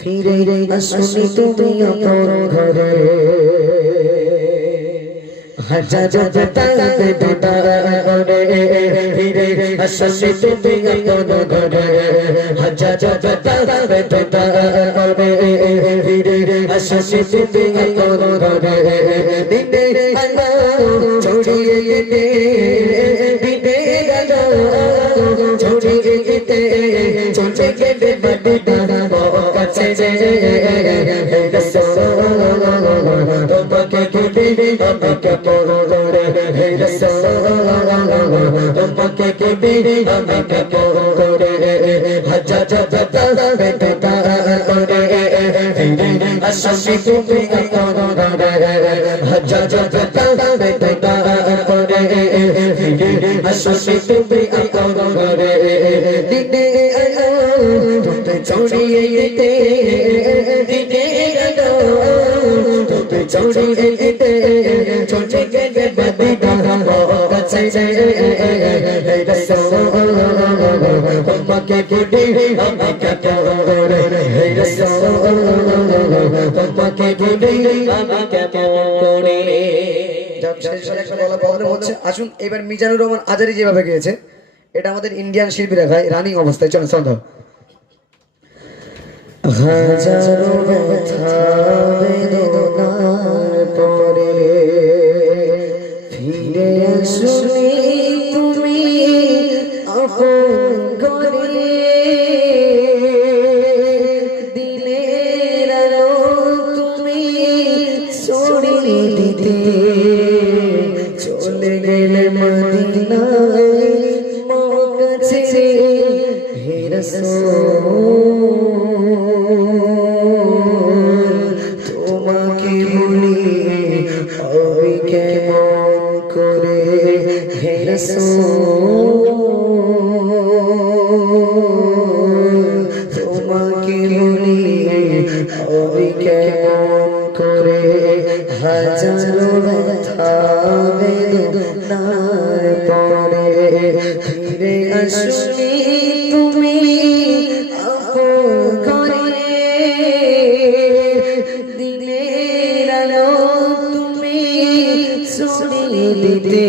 ফিরে আসনি তুমি আপন ঘরে হাজার তাতে দুটা করে ফিরে আসনি তুমি আপন ঘরে হাজার তাতে দুটা করে ফিরে আসনি তুমি আপন ঘরে দিনে আলো ছড়িয়ে গেতে দিনে আলো ছড়িয়ে গেতে চলে গেলে বাড়িটা কাছে যে তোমাকে কেটে আমাকে করে তোমাকে কেটে আমাকে করে হাজার করে আসি তুমি হাজার করে আসি তুমি করে দিনে তুমি ছড়িয়ে গেতে দিনে তুমি ছড়িয়ে গেতে চলে গেলে বাদিদা কাছে তোমাকে কেটে আমাকে করে তোমাকে কেটে আমাকে করে। আসুন এবার মিজানুর রহমান আজারি যেভাবে গিয়েছে এটা আমাদের ইন্ডিয়ান শিল্পীরা গায় রানিং অবস্থায়। চলো শোনো। হাজারো ব্যথা বেদনার পরে ফিরে আসনি তুমি আপন ঘরে দিনের আলো তুমি ছড়িয়ে দিতে চলে গেলে মদিনায় মক্কা ছেড়ে হে রাসূল তোমাকে ভুলি আমি কেমন করে হে রাসূল তোমাকে ভুলি আমি কেমন করে হাজারো ব্যথা বেদনার পরে ফিরে আসনি তুমি আপন ঘরে দিনের আলো তুমি ছড়িয়ে দিতে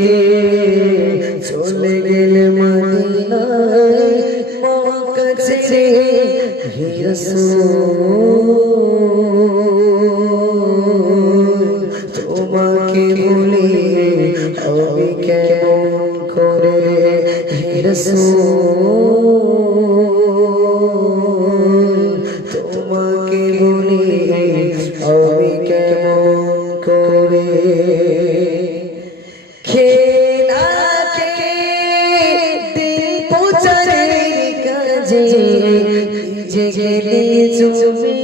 চলে গেলে মদিনায় মক্কা ছেড়ে হে রাসূল তোমাকে ভুলি আমি কেমন করে হে রাসূল তোমাকে ভুলি আমি কেমন করে। খেলা দিল প্রচারের কাজে যে গেলে জমে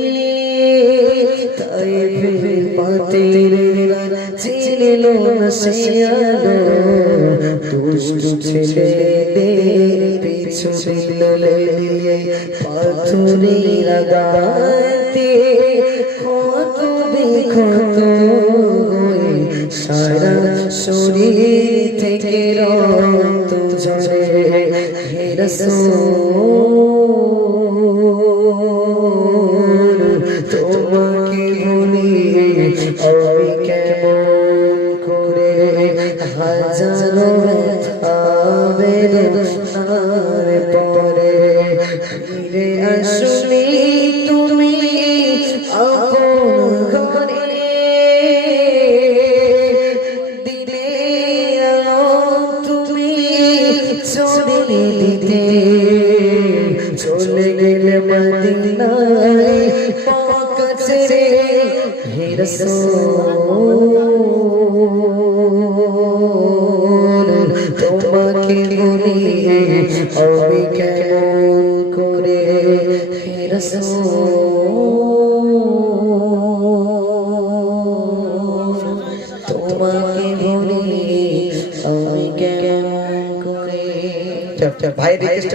তাই পাতের চিনল না সে আলো দুষ্টু ছেলেদের পিছু দিলে পাথরের আঘাতে কত বিক্ষত সারা শরীর থেকে রক্ত ঝরে হে রাসূল তোমাকে ভুলি আমি কেমন করে হাজারো ব্যথা বেদনার পরে ফিরে আসনি তুমি আপন ঘরে দিনের আলো তুমি ছড়িয়ে দিতে চলে গেলে মদিনায় মক্কা ছেড়ে হে রাসূল তোমাকে ভুলি আমি কেমন করে হে রাসূল তোমাকে ভুলি আমি কেমন করে। ভাই রিকোয়েস্ট